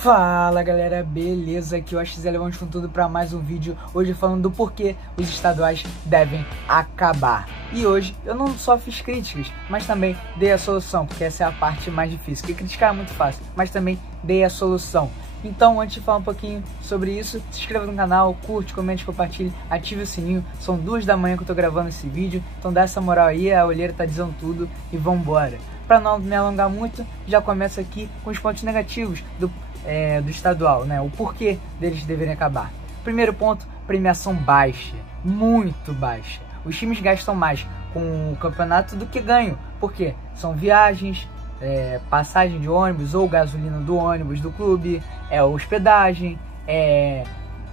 Fala galera, beleza? Aqui é o XL, vamos com tudo para mais um vídeo. Hoje falando do porquê os estaduais devem acabar. E hoje eu não só fiz críticas, mas também dei a solução, porque essa é a parte mais difícil. Porque criticar é muito fácil, mas também dei a solução. Então, antes de falar um pouquinho sobre isso, se inscreva no canal, curte, comente, compartilhe, ative o sininho. São 2 da manhã que eu tô gravando esse vídeo, então dá essa moral aí, a olheira tá dizendo tudo e vambora. Para não me alongar muito, já começo aqui com os pontos negativos do estadual, né? O porquê deles deverem acabar. Primeiro ponto, premiação baixa, muito baixa. Os times gastam mais com o campeonato do que ganham. Por quê? São viagens, passagem de ônibus ou gasolina do ônibus do clube, hospedagem,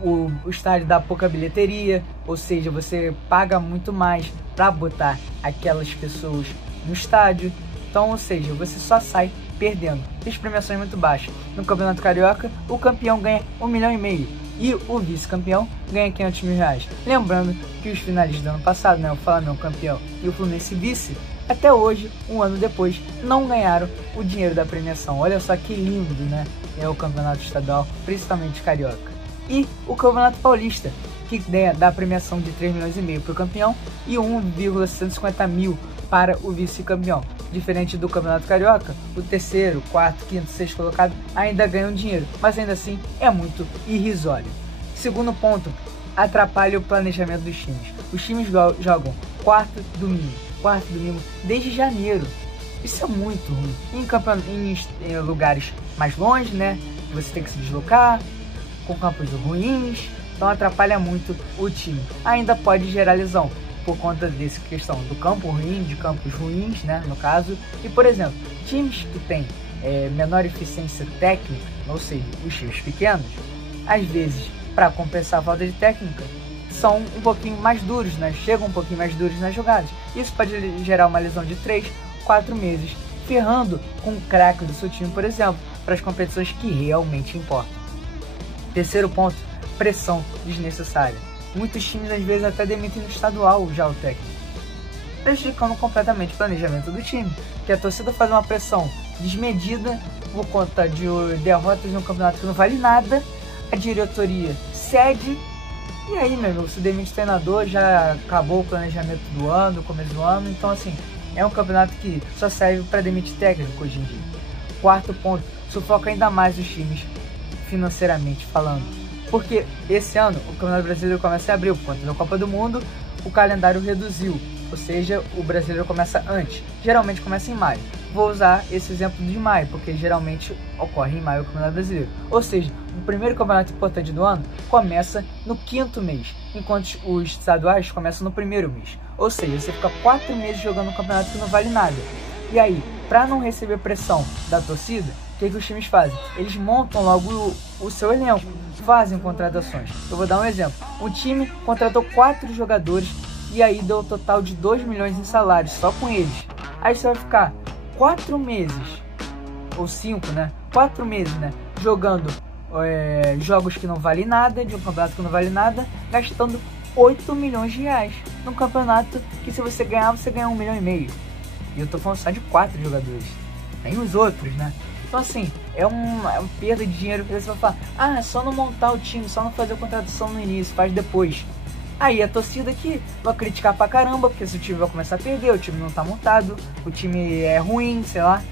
o estádio dá pouca bilheteria, ou seja, você paga muito mais para botar aquelas pessoas no estádio. Então, ou seja, você só sai perdendo. As premiações muito baixas. No Campeonato Carioca, o campeão ganha R$1,5 milhão e o vice-campeão ganha R$500 mil. Lembrando que os finalistas do ano passado, né, o Flamengo campeão e o Fluminense vice, até hoje, um ano depois, não ganharam o dinheiro da premiação. Olha só que lindo, né? É o Campeonato Estadual, principalmente Carioca. E o Campeonato Paulista, que dá a premiação de R$3,5 milhões para o campeão e 1,150 mil para o vice-campeão. Diferente do Campeonato Carioca, o terceiro, quarto, quinto, sexto colocado ainda ganham dinheiro, mas ainda assim é muito irrisório. Segundo ponto, atrapalha o planejamento dos times. Os times jogam quarto domingo desde janeiro. Isso é muito ruim. Em lugares mais longe, né? Você tem que se deslocar, com campos ruins, então atrapalha muito o time. Ainda pode gerar lesão por conta dessa questão do campo ruim, de campos ruins, né, no caso. E, por exemplo, times que têm menor eficiência técnica, ou seja, os times pequenos, às vezes, para compensar a falta de técnica, são um pouquinho mais duros, né, chegam um pouquinho mais duros nas jogadas. Isso pode gerar uma lesão de 3, 4 meses, ferrando com o craque do seu time, por exemplo, para as competições que realmente importam. Terceiro ponto, pressão desnecessária. Muitos times às vezes até demitem no estadual já o técnico, prejudicando completamente o planejamento do time, que a torcida faz uma pressão desmedida por conta de derrotas no campeonato que não vale nada, a diretoria cede, e aí, meu amigo, se demite o treinador, já acabou o planejamento do ano, começo do ano. Então, assim, é um campeonato que só serve para demitir técnico hoje em dia. Quarto ponto, sufoca ainda mais os times financeiramente falando. Porque esse ano o Campeonato Brasileiro começa em abril, por conta da Copa do Mundo, o calendário reduziu, ou seja, o Brasileiro começa antes, geralmente começa em maio. Vou usar esse exemplo de maio, porque geralmente ocorre em maio o Campeonato Brasileiro. Ou seja, o primeiro campeonato importante do ano começa no 5º mês, enquanto os estaduais começam no 1º mês. Ou seja, você fica 4 meses jogando um campeonato que não vale nada. E aí, para não receber pressão da torcida, o que os times fazem? Eles montam logo o seu elenco, fazem contratações. Eu vou dar um exemplo. Um time contratou 4 jogadores e aí deu um total de 2 milhões em salários, só com eles. Aí você vai ficar 4 meses, ou 5, né? 4 meses, né? Jogando jogos que não valem nada, de um campeonato que não vale nada, gastando R$8 milhões num campeonato que, se você ganhar, você ganha R$1,5 milhão. E eu tô falando só de 4 jogadores. Tem os outros, né? Então, assim, é uma perda de dinheiro. Você vai falar, é só não montar o time, só não fazer a contratação no início, faz depois. Aí a torcida aqui vai criticar pra caramba, porque se o time vai começar a perder, o time não tá montado, o time é ruim, sei lá.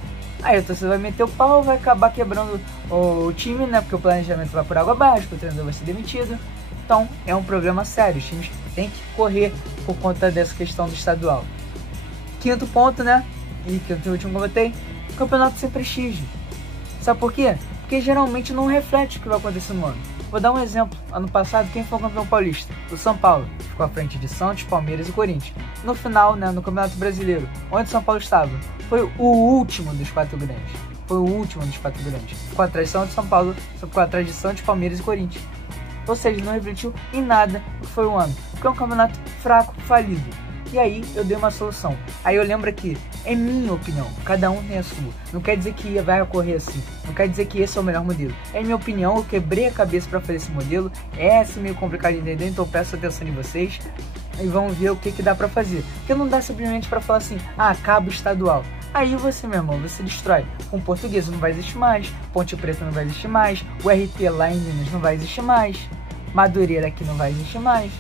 Aí a torcida vai meter o pau, vai acabar quebrando o time, né? Porque o planejamento vai por água abaixo, o treinador vai ser demitido. Então, é um problema sério. Os times têm que correr por conta dessa questão do estadual. Quinto ponto, né? E que o último que eu botei, campeonato sem prestígio. Sabe por quê? Porque geralmente não reflete o que vai acontecer no ano. Vou dar um exemplo. Ano passado, quem foi o campeão paulista? O São Paulo. Ficou à frente de Santos, Palmeiras e Corinthians. No final, né, no Campeonato Brasileiro, onde o São Paulo estava? Foi o último dos 4 grandes. Ficou atrás de São Paulo, ficou atrás de Santos, Palmeiras e Corinthians. Ou seja, não refletiu em nada o que foi o ano. Porque é um campeonato fraco, falido. E aí eu dei uma solução. Aí eu lembro que é minha opinião, cada um tem a sua. Não quer dizer que vai ocorrer assim, não quer dizer que esse é o melhor modelo. É minha opinião, eu quebrei a cabeça para fazer esse modelo. É assim meio complicado de entender, então eu peço atenção de vocês e vamos ver o que dá para fazer. Porque não dá simplesmente para falar assim, acaba o estadual. Aí você, meu irmão, você destrói. Com Portuguesa não vai existir mais, Ponte Preta não vai existir mais, o RT lá em Minas não vai existir mais, Madureira aqui não vai existir mais.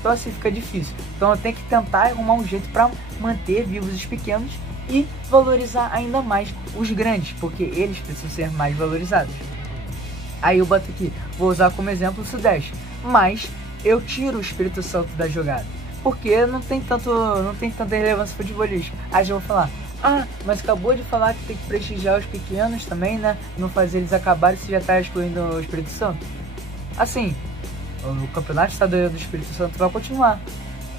Então assim fica difícil. Então eu tenho que tentar arrumar um jeito para manter vivos os pequenos e valorizar ainda mais os grandes, porque eles precisam ser mais valorizados. Aí eu boto aqui, vou usar como exemplo o Sudeste, mas eu tiro o Espírito Santo da jogada, porque não tem tanta relevância futebolística. Aí eu vou falar, ah, mas acabou de falar que tem que prestigiar os pequenos também, né? Não fazer eles acabarem, se já está excluindo o Espírito Santo. Assim, o Campeonato Estadual do Espírito Santo vai continuar,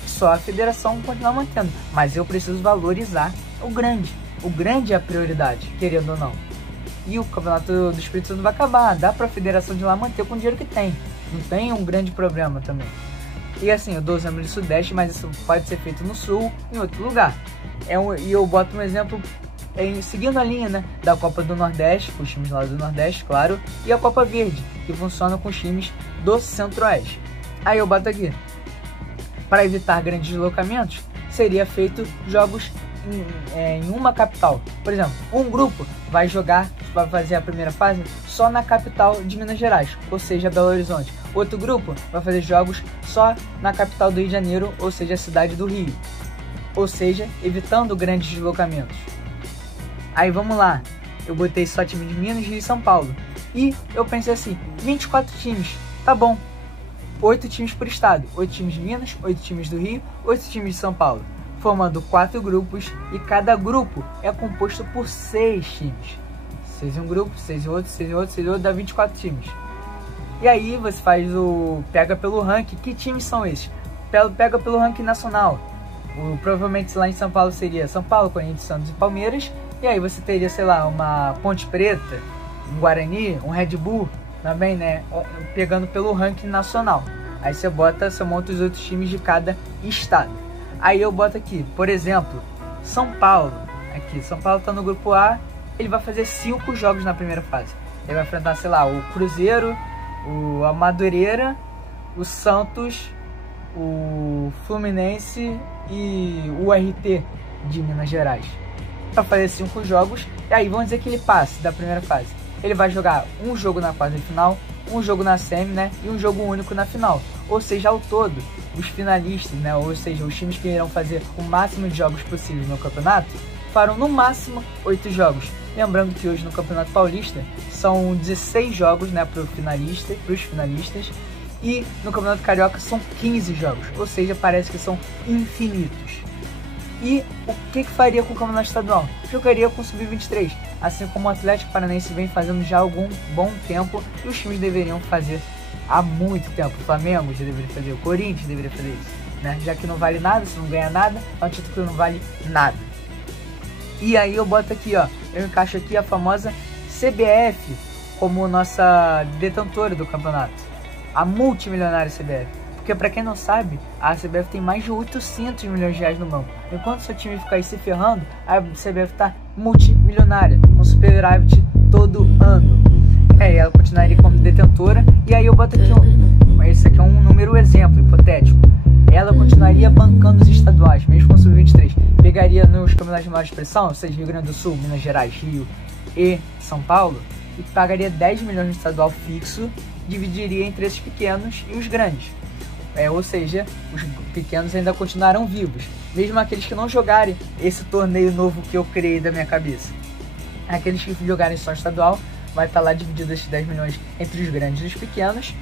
só a federação vai continuar mantendo, mas eu preciso valorizar o grande. O grande é a prioridade, querendo ou não. E o Campeonato do Espírito Santo vai acabar, dá pra federação de lá manter com o dinheiro que tem. Não tem um grande problema também. E assim, eu dou o exemplo do Sudeste, mas isso pode ser feito no Sul, em outro lugar. E eu boto um exemplo seguindo a linha, né, da Copa do Nordeste, com os times lá do Nordeste, claro, e a Copa Verde, que funciona com os times do Centro-Oeste. Aí eu boto aqui, para evitar grandes deslocamentos, seria feito jogos em uma capital. Por exemplo, um grupo vai fazer a primeira fase só na capital de Minas Gerais, ou seja, Belo Horizonte. Outro grupo vai fazer jogos só na capital do Rio de Janeiro, ou seja, a cidade do Rio. Ou seja, evitando grandes deslocamentos. Aí vamos lá, eu botei só time de Minas, Rio e São Paulo. E eu pensei assim, 24 times, tá bom. 8 times por estado, 8 times de Minas, 8 times do Rio, 8 times de São Paulo. Formando 4 grupos e cada grupo é composto por 6 times. 6 em um grupo, 6 em outro, 6 em outro, 6 em outro, dá 24 times. E aí você faz pega pelo ranking, que times são esses? Pega pelo ranking nacional. Provavelmente lá em São Paulo seria São Paulo, Corinthians, Santos e Palmeiras. E aí você teria, sei lá, uma Ponte Preta, um Guarani, um Red Bull, também, né? Pegando pelo ranking nacional. Aí você monta os outros times de cada estado. Aí eu boto aqui, por exemplo, São Paulo. Aqui, São Paulo tá no grupo A, ele vai fazer 5 jogos na primeira fase. Ele vai enfrentar, sei lá, o Cruzeiro, a Madureira, o Santos, o Fluminense e o RT de Minas Gerais. Para fazer 5 jogos, e aí vamos dizer que ele passe da primeira fase. Ele vai jogar um jogo na quarta de final, um jogo na semi, né, e um jogo único na final. Ou seja, ao todo, os finalistas, né, ou seja, os times que irão fazer o máximo de jogos possível no campeonato, farão no máximo 8 jogos. Lembrando que hoje no Campeonato Paulista são 16 jogos, né, para os finalistas, e no Campeonato Carioca são 15 jogos, ou seja, parece que são infinitos. E o que faria com o Campeonato Estadual? Jogaria com o Sub-23, assim como o Atlético Paranaense vem fazendo já há algum bom tempo, e os times deveriam fazer há muito tempo. O Flamengo já deveria fazer, o Corinthians deveria fazer isso, né? Já que não vale nada, se não ganha nada, é um título que não vale nada. E aí eu boto aqui, ó, eu encaixo aqui a famosa CBF como nossa detentora do campeonato, a multimilionária CBF. Porque pra quem não sabe, a CBF tem mais de 800 milhões de reais no banco. Enquanto seu time fica aí se ferrando, a CBF tá multimilionária, com superávit todo ano. Ela continuaria como detentora. E aí eu boto aqui, esse aqui é um número exemplo, hipotético. Ela continuaria bancando os estaduais, mesmo com o Sub-23. Pegaria nos campeonatos de maior expressão, ou seja, Rio Grande do Sul, Minas Gerais, Rio e São Paulo, e pagaria 10 milhões no estadual fixo, dividiria entre esses pequenos e os grandes. Ou seja, os pequenos ainda continuarão vivos, mesmo aqueles que não jogarem esse torneio novo que eu criei da minha cabeça. Aqueles que jogarem só estadual, vai estar lá dividido esses 10 milhões entre os grandes e os pequenos.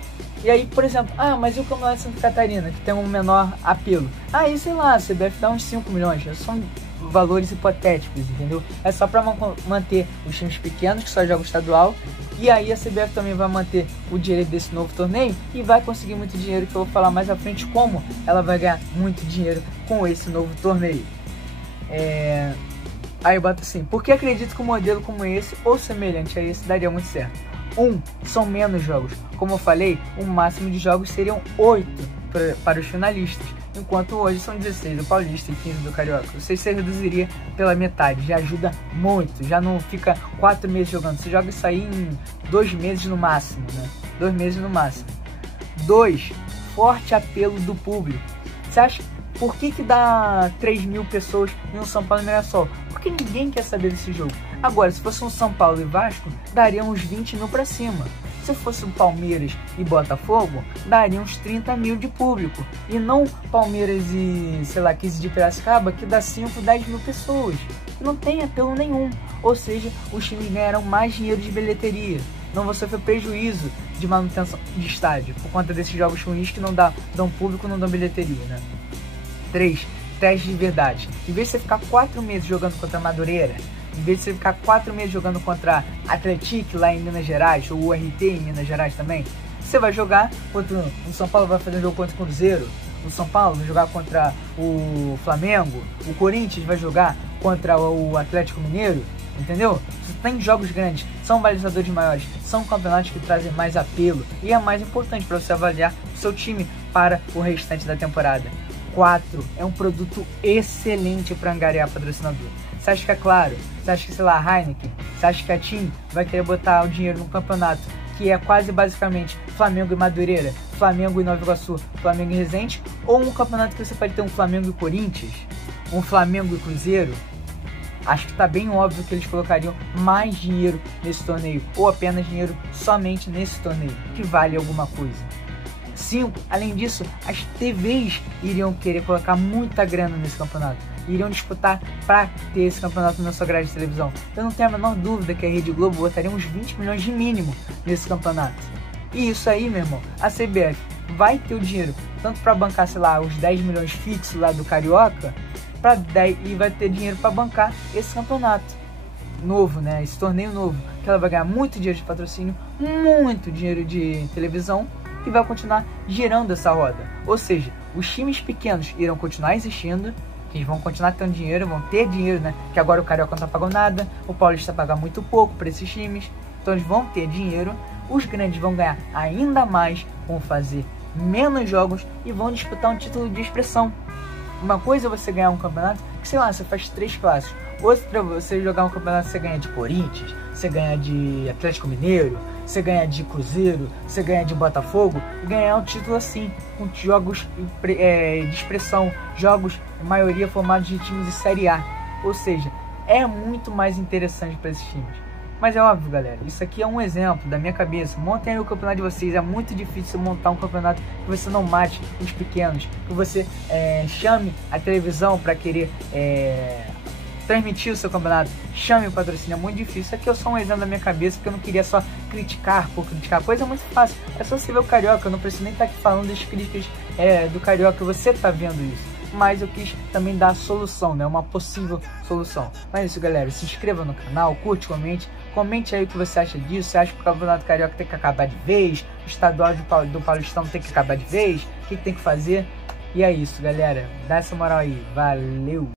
E aí, por exemplo, mas e o Campeonato de Santa Catarina, que tem um menor apelo? Aí, sei lá, a CBF dá uns 5 milhões, são valores hipotéticos, entendeu? É só para manter os times pequenos que só jogam estadual. E aí a CBF também vai manter o direito desse novo torneio e vai conseguir muito dinheiro, que eu vou falar mais à frente como ela vai ganhar muito dinheiro com esse novo torneio. Aí eu boto assim, porque acredito que um modelo como esse ou semelhante a esse daria muito certo. São menos jogos. Como eu falei, o máximo de jogos seriam 8 para os finalistas, enquanto hoje são 16 do Paulista e 15 do Carioca. Você reduziria pela metade, já ajuda muito, já não fica 4 meses jogando, você joga isso aí em 2 meses no máximo, né? 2 meses no máximo. 2, forte apelo do público. Você acha, por que dá 3 mil pessoas em um São Paulo e Mirassol? Porque porque ninguém quer saber desse jogo. Agora, se fosse um São Paulo e Vasco, daria uns 20 mil pra cima. Se fosse um Palmeiras e Botafogo, daria uns 30 mil de público. E não Palmeiras e, sei lá, 15 de Piracicaba, que dá 5, 10 mil pessoas. Não tem apelo nenhum. Ou seja, os times ganharam mais dinheiro de bilheteria. Não vão sofrer prejuízo de manutenção de estádio, por conta desses jogos ruins que não dão público, não dão bilheteria, né? 3. Teste de verdade. Em vez de você ficar 4 meses jogando contra a Madureira, em vez de você ficar 4 meses jogando contra Atlético lá em Minas Gerais, ou o URT em Minas Gerais também, você vai jogar contra o São Paulo, vai fazer um jogo contra o Cruzeiro, o São Paulo vai jogar contra o Flamengo, o Corinthians vai jogar contra o Atlético Mineiro, entendeu? Você tem jogos grandes, são balizadores maiores, são campeonatos que trazem mais apelo e é mais importante para você avaliar o seu time para o restante da temporada. 4. É um produto excelente para angariar patrocinador. Você acha que é claro? Você acha que, sei lá, a Heineken? Você acha que a TIM vai querer botar o dinheiro no campeonato que é quase basicamente Flamengo e Madureira, Flamengo e Nova Iguaçu, Flamengo e Resende? Ou um campeonato que você pode ter um Flamengo e Corinthians? Um Flamengo e Cruzeiro? Acho que tá bem óbvio que eles colocariam mais dinheiro nesse torneio, ou apenas dinheiro somente nesse torneio, que vale alguma coisa. 5. Além disso, as TVs iriam querer colocar muita grana nesse campeonato. Iriam disputar para ter esse campeonato na sua grade de televisão. Eu não tenho a menor dúvida que a Rede Globo botaria uns 20 milhões de mínimo nesse campeonato. E isso aí, meu irmão, a CBF vai ter o dinheiro tanto para bancar, sei lá, os 10 milhões fixos lá do Carioca, e vai ter dinheiro para bancar esse campeonato novo, né? Esse torneio novo, que ela vai ganhar muito dinheiro de patrocínio, muito dinheiro de televisão, e vai continuar girando essa roda. Ou seja, os times pequenos irão continuar existindo, que eles vão continuar tendo dinheiro, vão ter dinheiro, né? Que agora o Carioca não tá pagando nada, o Paulista paga muito pouco para esses times, então eles vão ter dinheiro. Os grandes vão ganhar ainda mais, vão fazer menos jogos e vão disputar um título de expressão. Uma coisa é você ganhar um campeonato que, sei lá, você faz 3 classes. Outra, você jogar um campeonato que você ganha de Corinthians, você ganha de Atlético Mineiro, você ganha de Cruzeiro, você ganha de Botafogo, e ganhar um título assim, com jogos de expressão, jogos, a maioria formados de times de Série A. Ou seja, é muito mais interessante para esses times. Mas é óbvio, galera, isso aqui é um exemplo da minha cabeça. Montem aí o campeonato de vocês. É muito difícil montar um campeonato que você não mate os pequenos, que você chame a televisão para querer transmitir o seu campeonato, chame o patrocínio. É muito difícil. Isso aqui é só um exemplo da minha cabeça, porque eu não queria só criticar por criticar. A coisa é muito fácil, é só você ver o Carioca. Eu não preciso nem estar aqui falando das críticas do Carioca, você tá vendo isso. Mas eu quis também dar a solução, né? Uma possível solução. Mas é isso, galera. Se inscreva no canal, curte, comente aí o que você acha disso. Você acha que o Campeonato Carioca tem que acabar de vez? O estadual do Paulistão tem que acabar de vez? O que tem que fazer? E é isso, galera. Dá essa moral aí. Valeu!